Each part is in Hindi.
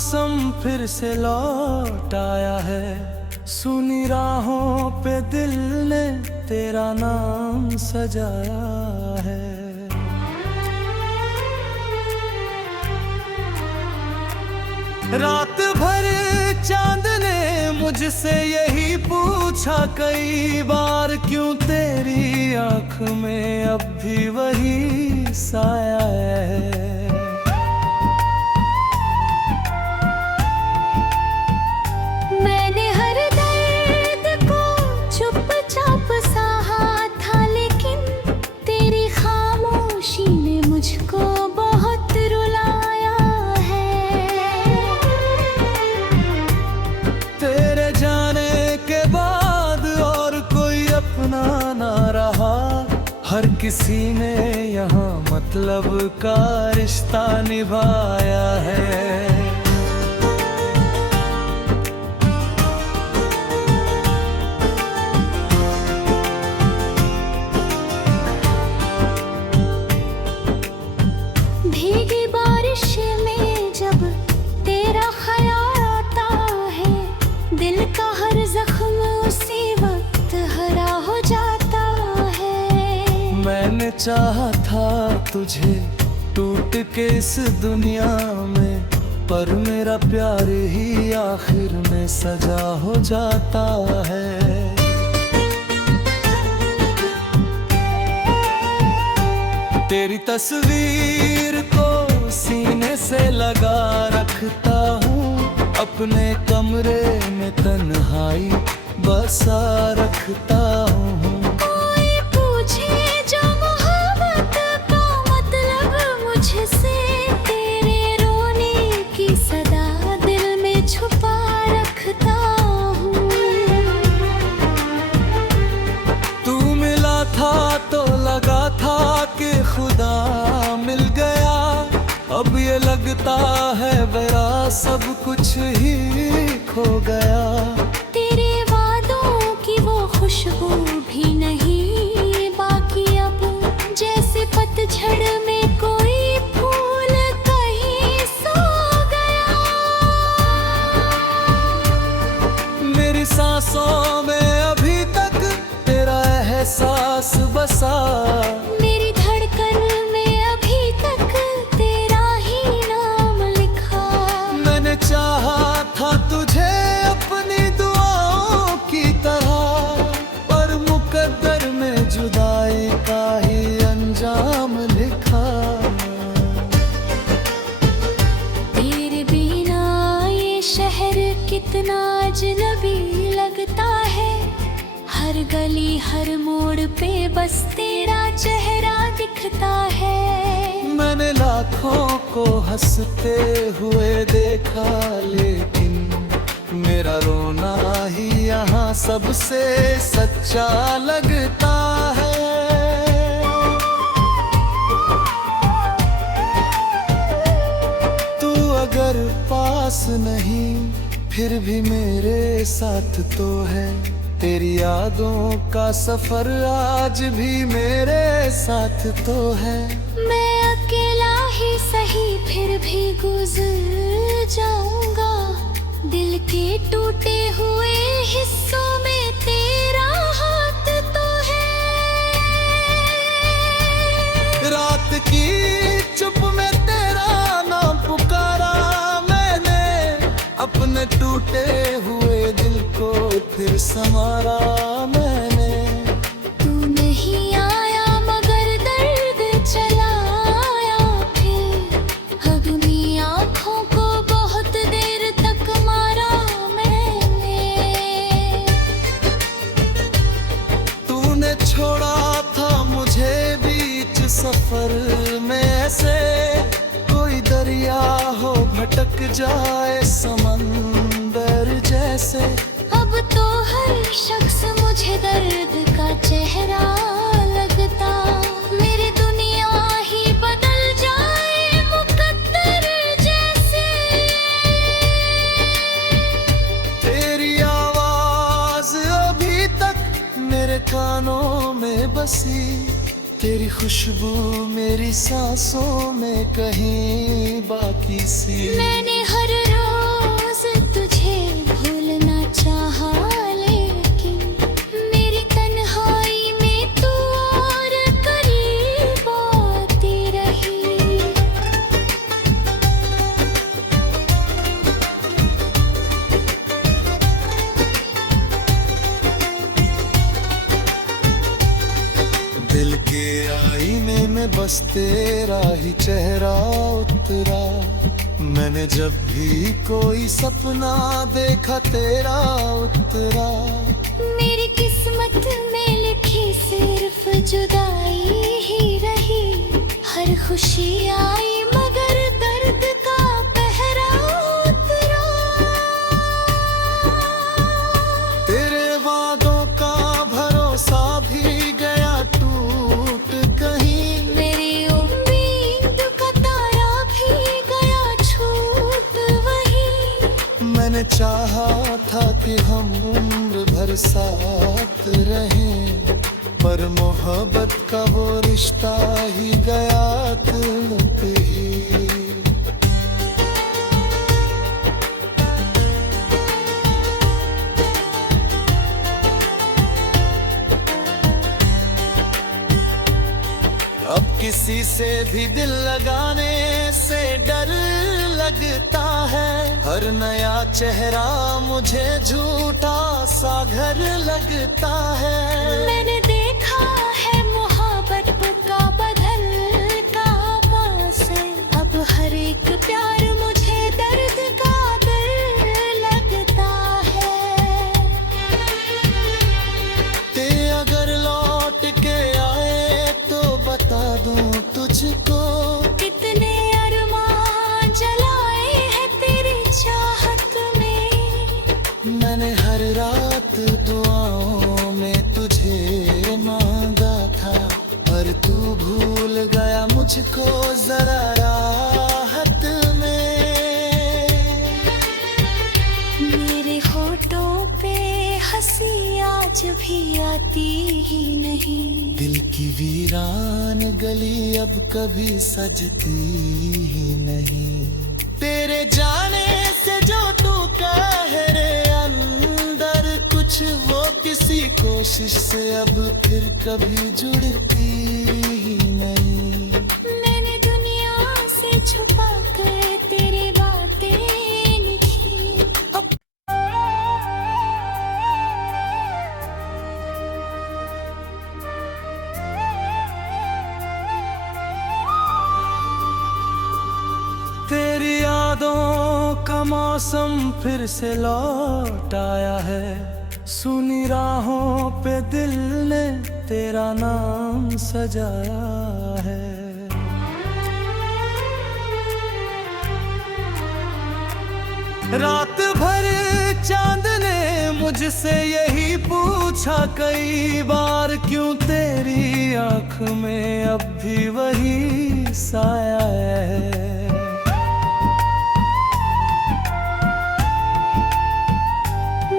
मौसम फिर से लौट आया है, सुनी राहों पे दिल ने तेरा नाम सजाया है। रात भर चांद ने मुझसे यही पूछा कई बार, क्यों तेरी आँख में अब भी वही साया है। मैंने हर दर्द को चुपचाप सहा था, लेकिन तेरी खामोशी ने मुझको बहुत रुलाया है। तेरे जाने के बाद और कोई अपना ना रहा, हर किसी ने यहाँ मतलब का रिश्ता निभाया है। भीगी बारिश में जब तेरा ख्याल आता है, दिल का हर जख्म उसी वक्त हरा हो जाता है। मैंने चाहा था तुझे टूट के इस दुनिया में, पर मेरा प्यार ही आखिर में सजा हो जाता है। तेरी तस्वीर को सीने से लगा रखता हूँ, अपने कमरे में तन्हाई बसा रखता हूँ। कोई पूछे जो मोहब्बत का मतलब मुझसे, तेरे रोने की सदा दिल में छुपा रखता हूँ। तू मिला था तो लगा था कि खुदा मिल गया, अब ये लगता है मेरा सब कुछ ही खो गया। तेरे वादों की वो खुशबू भी नहीं बाकी अब, जैसे पतझड़ में कोई फूल कहीं सो गया। मेरी सांसों में अभी तक तेरा एहसास बसा, मेरी धड़कन में अभी तक तेरा ही नाम लिखा। मैंने चाहा था तुझे अपनी दुआओं की तरह, पर मुकद्दर में जुदाई का ही अंजाम लिखा। तेरे बिना ये शहर कितना अजनबी लगता है, हर गली हर मोड़ पे बस तेरा चेहरा दिखता है। मैंने लाखों को हंसते हुए देखा, लेकिन मेरा रोना ही यहाँ सबसे सच्चा लगता है। तू अगर पास नहीं फिर भी मेरे साथ तो है, तेरी यादों का सफर आज भी मेरे साथ तो है। मैं अकेला ही सही फिर भी गुजर जाऊंगा, दिल के टूटे हुए हिस्सों में तेरा हाथ तो है। रात की चुप में तेरा नाम पुकारा मैंने, अपने टूटे हुए दिल को फिर संवारा मैंने। तू नहीं आया मगर दर्द चलाया फिर, अपनी आँखों को बहुत देर तक मारा मैंने। तूने छोड़ा था मुझे बीच सफर में, ऐसे कोई दरिया हो भटक जाए समंदर जैसे। अब तो हर शख्स मुझे दर्द का चेहरा लगता, मेरी दुनिया ही बदल जाए मुकद्दर जैसे। तेरी आवाज अभी तक मेरे कानों में बसी, तेरी खुशबू मेरी सांसों में कहीं बाकी सी। मैंने हर रोज बस तेरा ही चेहरा उतरा। मैंने जब भी कोई सपना देखा तेरा उतरा। मेरी किस्मत में लिखी सिर्फ जुदाई ही रही। हर खुशी आई मगर दर्द का पहरा उतरा। तेरे वादों का भरोसा भी गया टूट कहीं। मेरी उम्मीद का तारा भी गया छूट वहीं। मैंने चाहा था कि हम उम्र भर साथ रहें, पर मोहब्बत का वो रिश्ता ही गया तुरंत ही। अब किसी से भी दिल लगाने से डर लगता है। हर नया चेहरा मुझे झूठा सा घर लगता है। मैंने देखा है मोहब्बत का बदलता से। अब हर एक प्यार मुझे दर्द का दिल लगता है। ते अगर लौट के आए तो बता दूं तुझको, कितने अरमान जलाए हैं तेरी चाहत में। मैंने हर रात दुआओं में तुझे मांगा था, पर तू भूल गया मुझको जरा राहत में। मेरे होठों पे हंसी आज भी आती ही नहीं। दिल की वीरान गली अब कभी सजती ही नहीं। तेरे जाने से जो तू कह रे अंदर कुछ, वो किसी कोशिश से अब फिर कभी जुड़ती ही नहीं। मैंने दुनिया से छुपा कर तेरी बातें लिखी। तेरी यादों का मौसम फिर से लौट आया है। सुनी राहों पे दिल ने तेरा नाम सजाया है। रात भर चांद ने मुझसे यही पूछा कई बार, क्यों तेरी आंख में अब भी वही साया है।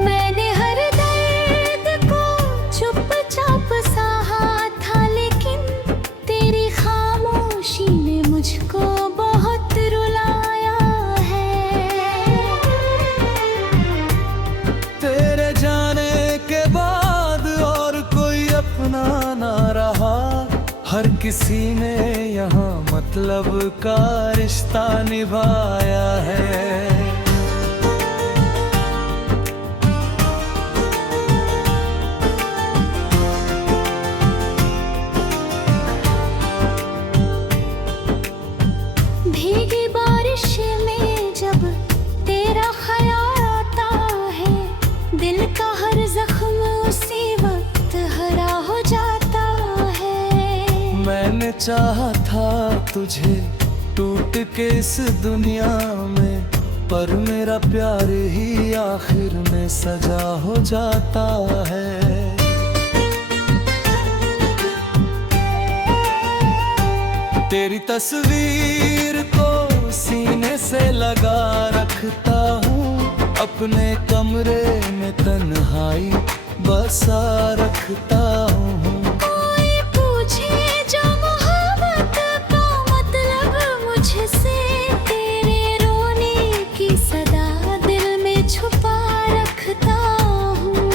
मैंने हर दर्द को चुपचाप सहा था, लेकिन तेरी खामोशी ने मुझको बहुत रुलाया है। तेरे जाने के बाद और कोई अपना ना रहा। हर किसी ने यहाँ मतलब का रिश्ता निभाया है। भीगी बारिश में जब तेरा ख्याल आता है, दिल का हर जख्म उसी वक्त हरा हो जाता है। मैंने चाहा था तुझे टूट के इस दुनिया में, पर मेरा प्यार ही आखिर में सजा हो जाता है। तेरी तस्वीर को सीने से लगा रखता हूँ, अपने कमरे में तन्हाई बसा रखता हूँ। कोई पूछे जो मोहब्बत का मतलब मुझसे, तेरे रोने की सदा दिल में छुपा रखता हूँ।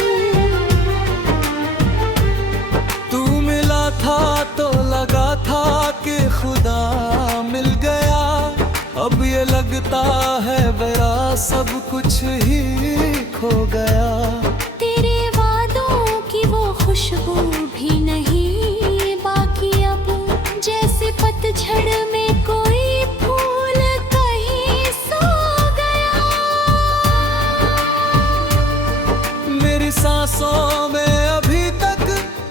तू मिला था तो लगा था कि खुदा मिल गया। अब ये लगता है मेरा सब कुछ ही खो गया। तेरे वादों की वो खुशबू भी नहीं बाकी अब, जैसे सांसों में अभी तक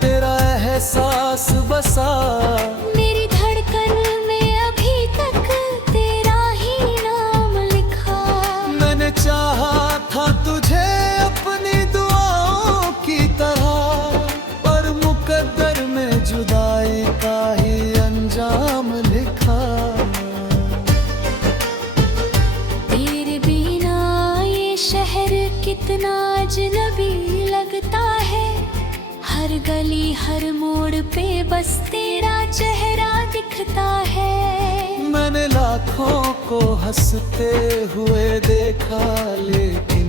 तेरा एहसास बसा। मेरी धड़कन में अभी तक तेरा ही नाम लिखा। मैंने चाहा था तुझे अपनी दुआओं की तरह, पर मुकद्दर में जुदाई का ही अंजाम लिखा। तेरे बिना ये शहर कितना अजनबी लगता है। हर गली हर मोड़ पे बस तेरा चेहरा दिखता है। मैंने लाखों को हंसते हुए देखा, लेकिन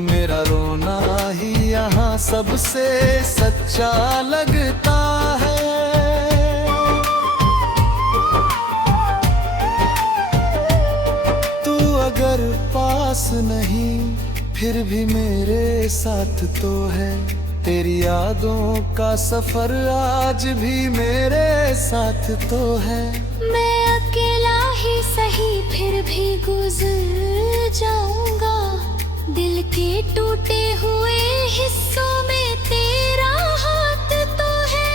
मेरा रोना ही यहाँ सबसे सच्चा लगता है। तू अगर पास नहीं फिर भी मेरे साथ तो है। तेरी यादों का सफर आज भी मेरे साथ तो है। मैं अकेला ही सही फिर भी गुजर जाऊंगा। दिल के टूटे हुए हिस्सों में तेरा हाथ तो है।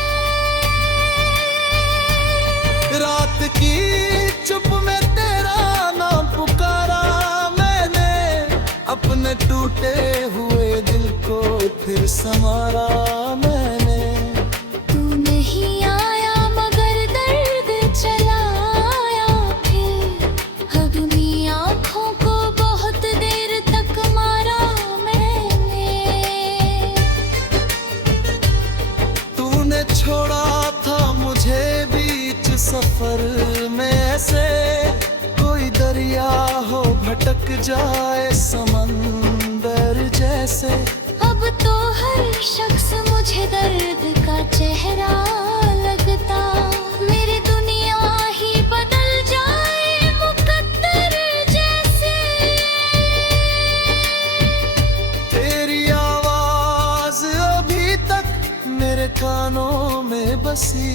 रात की चुप में तेरा नाम पुकारा मैंने, अपने टूटे हुए दिल को फिर संवारा मैंने। तू नहीं आया मगर दर्द चलाया फिर। अपनी आँखों को बहुत देर तक मारा मैंने। तूने छोड़ा था मुझे बीच सफर में ऐसे, कोई दरिया हो भटक जाए समंदर जैसे। अब तो हर शख्स मुझे दर्द का चेहरा लगता। मेरी दुनिया ही बदल जाए मुकद्दर जैसे। तेरी आवाज अभी तक मेरे कानों में बसी।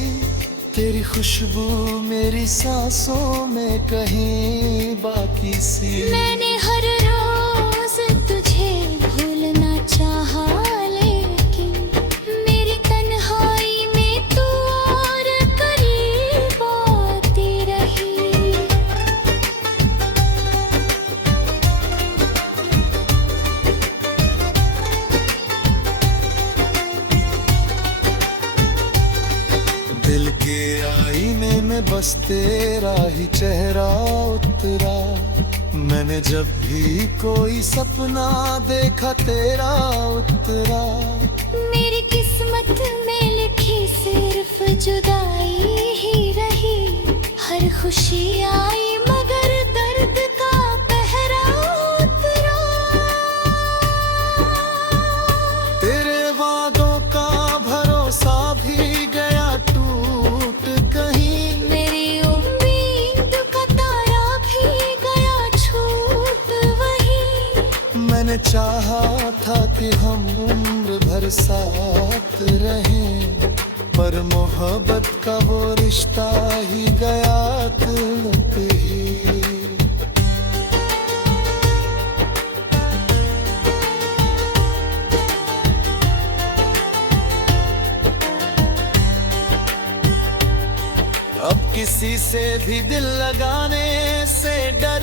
तेरी खुशबू मेरी सांसों में कहीं बाकी सी। मैंने हर रोज तुझे भूलना चाहा, लेकिन मेरी तन्हाई में तू और करीब आती रही। दिल के आईने में बस तेरा ही चेहरा उतरा। मैंने जब भी कोई सपना देखा तेरा उतरा। मेरी किस्मत में लिखी सिर्फ जुदाई ही रही। हर खुशी आई मगर दर्द का पहरा उतरा। तेरे वादों का भरोसा भी गया टूट कहीं। मेरी उम्मीद का तारा भी गया छूट वहीं। मैंने चाहा था कि हम उम्र भर साथ रहें, पर मोहब्बत का वो रिश्ता ही गया तुरंत ही। अब किसी से भी दिल लगाने से डर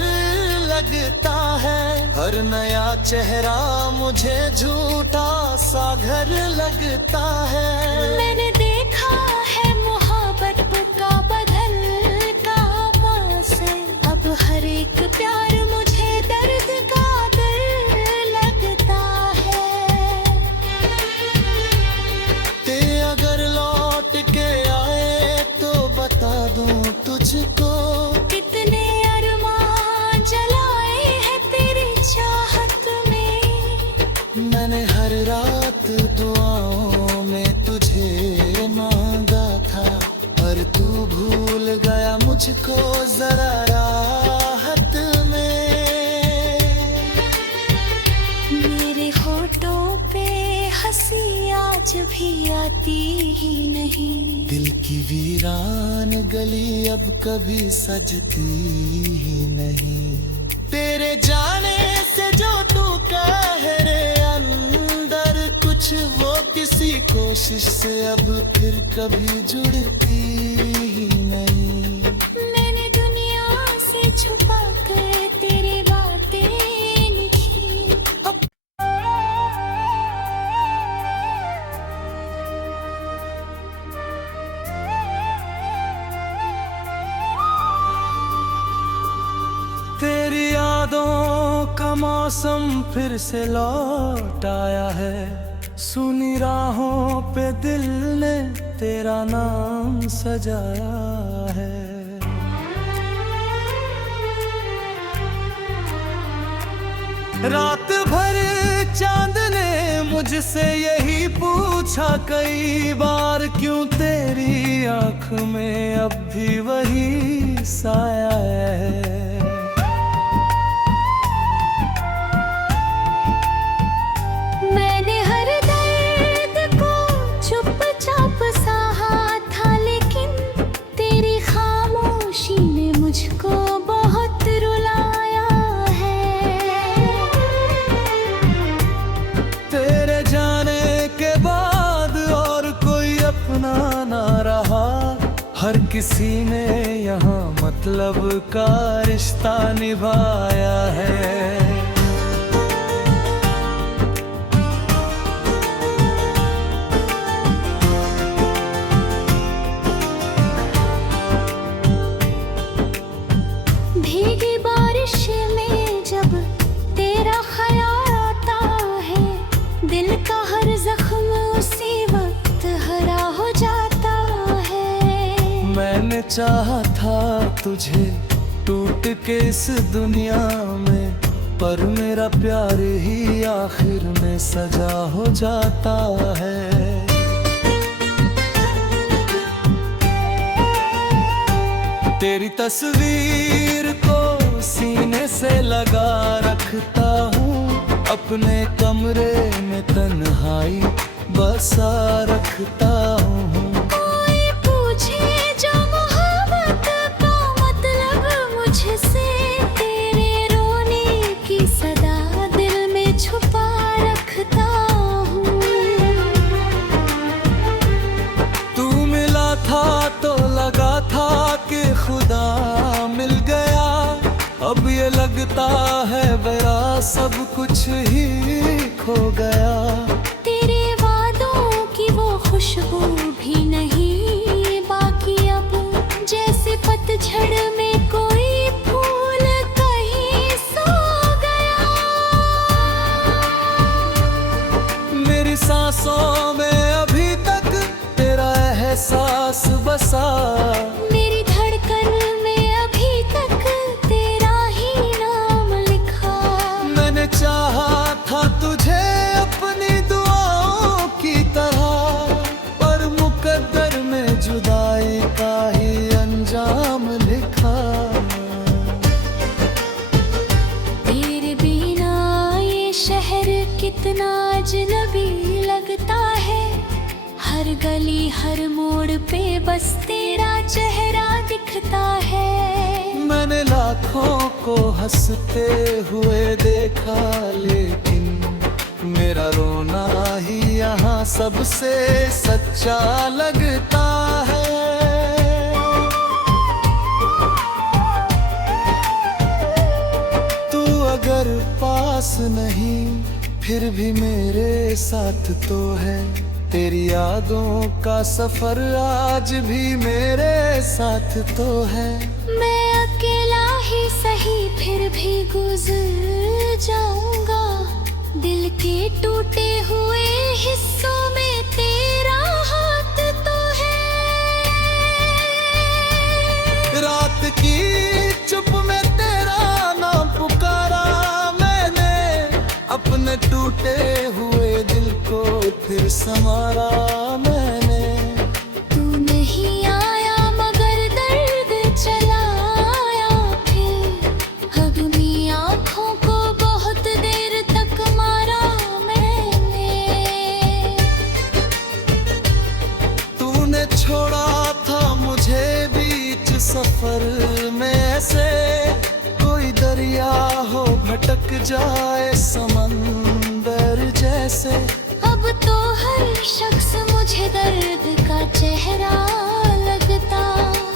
लगता है। हर नया चेहरा मुझे झूठा सा घर लगता है। मैंने देखा है मोहब्बत का बदलता मौसम। अब हर एक प्यार मुझे दर्द का डर लगता है। ते अगर लौट के आए तो बता दूं तुझको, कितने अरमान जलाए हैं तेरी चाहत में। मैंने हर रात दुआओं में तुझे मांगा था, पर तू भूल गया मुझको जरा राहत में। मेरे होठों पे हंसी आज भी आती ही नहीं। दिल की वीरान गली अब कभी सजती ही नहीं। तेरे जाने से जो तू कह रे अंदर कुछ कोशिश से अब फिर कभी जुड़ती ही नहीं। मैंने दुनिया से छुपा कर तेरी बातें लिखी। तेरी यादों का मौसम फिर से लौट आया है। सुनी राहों पे दिल ने तेरा नाम सजाया है। रात भर चांद ने मुझसे यही पूछा कई बार, क्यों तेरी आंख में अब भी वही साया है। मैंने हर दर्द को चुपचाप सहा था, लेकिन तेरी खामोशी ने मुझको बहुत रुलाया है। तेरे जाने के बाद और कोई अपना ना रहा, हर किसी ने यहाँ मतलब का रिश्ता निभाया है। भीगी बारिश में जब तेरा ख्याल आता है, दिल का हर जख्म उसी वक्त हरा हो जाता है। मैंने चाहा था तुझे टूट के इस दुनिया में, पर मेरा प्यार ही आखिर में सजा हो जाता है। तेरी तस्वीर को सीने से लगा रखता हूँ, अपने कमरे में तन्हाई बसा रखता हूँ। कोई पूछे जो मोहब्बत का मतलब मुझसे, तेरे रोने की सदा दिल में छुपा रखता हूँ। तू मिला था तो लगा था कि खुदा मिल गया, अब ये लगता है मेरा सब कुछ ही खो गया। तेरे वादों की वो खुशबू भी नहीं बाकी अब, जैसे पतझड़ में कोई फूल कहीं सो गया। मेरी सांसों में अभी तक तेरा एहसास बसा, मेरी धड़कन में अभी तक तेरा ही नाम लिखा। मैंने चाहा था तुझे अपनी दुआओं की तरह, पर मुकद्दर में जुदाई का ही अंजाम लिखा। तेरे बिना ये शहर कितना अजनबी लगता है, हर गली हर मोड़ पे बस तेरा चेहरा दिखता है। मैंने लाखों को हंसते हुए देखा, लेकिन मेरा रोना ही यहाँ सबसे सच्चा लगता है। तू अगर पास नहीं फिर भी मेरे साथ तो है, तेरी यादों का सफर आज भी मेरे साथ तो है। मैं अकेला ही सही फिर भी गुजर जाऊंगा, दिल के टूटे हुए हिस्सों में तेरा हाथ तो है। रात की चुप में तेरा नाम पुकारा मैंने, अपने टूटे हुए दिल को फिर संवारा मैंने। तू नहीं आया मगर दर्द चलाया फिर, अगली आँखों को बहुत देर तक मारा मैंने। तूने छोड़ा था मुझे बीच सफर में, ऐसे कोई दरिया हो भटक जाए समंदर जैसे। अब तो हर शख्स मुझ चेहरा लगता,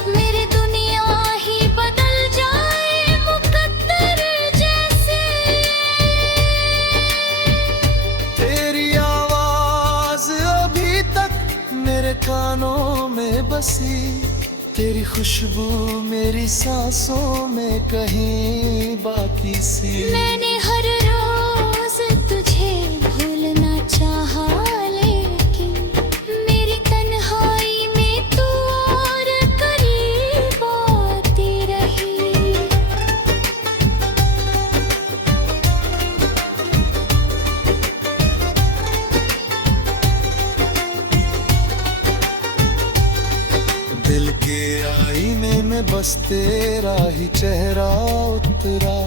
मेरी दुनिया ही बदल जाए मुकद्दर जैसे। तेरी आवाज अभी तक मेरे कानों में बसी, तेरी खुशबू मेरी सांसों में कहीं बाकी सी। मैंने हर रोज तुझे भूलना चाहा, लेकिन मेरी तन्हाई में तू और करीब आती रही। दिल के आईने में बस तेरा ही चेहरा उतरा,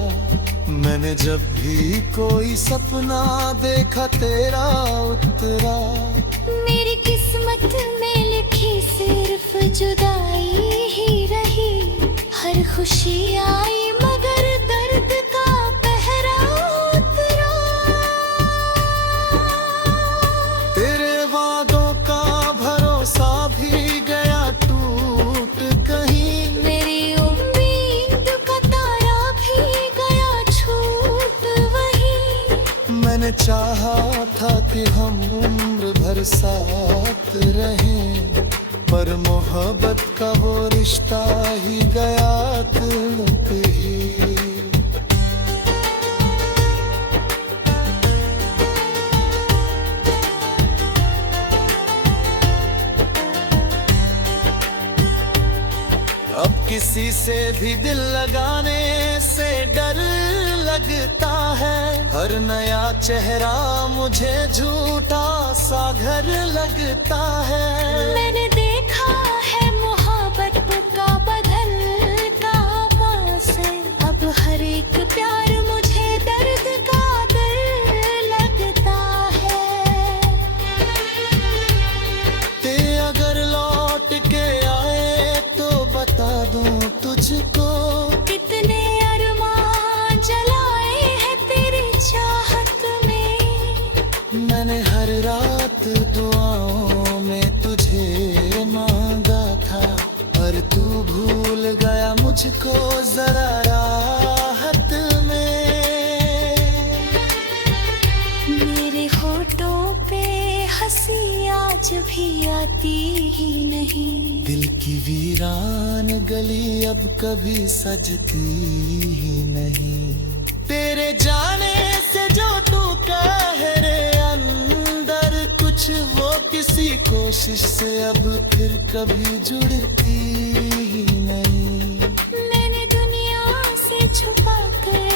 मैंने जब भी कोई सपना देखा तेरा उतरा। मेरी किस्मत में लिखी सिर्फ जुदाई ही रही, हर खुशी आई मगर दर्द का पहरा उतरा। तेरे वादों का भरोसा भी गया टूट कहीं, मेरी उम्मीद का तारा भी गया छूट वही। मैंने चाहा था कि हम उम्र भर साथ रहें, पर मोहब्बत का वो रिश्ता ही गया तिलक ही। अब किसी से भी दिल लगाने से डर लगता है, हर नया चेहरा मुझे झूठा सा घर लगता है। मैंने देखा है मोहब्बत का बदल का से, अब हर एक प्यार मुझे दर्द का दिल लगता है। ते अगर लौट के आए तो बता दूं तुझको, कितने अरमान जलाए हैं तेरी चाहत में। मैंने हर रात दुआओं में तुझे मांगा था, पर तू भूल गया मुझको जरा राहत में। मेरे होठों पे हंसी आज भी आती ही नहीं, दिल की वीरान गली अब कभी सजती ही नहीं। तेरे जाने से जो तू कह रे अंदर कुछ, वो किसी कोशिश से अब फिर कभी जुड़ती ही नहीं। मैंने दुनिया से छुपा कर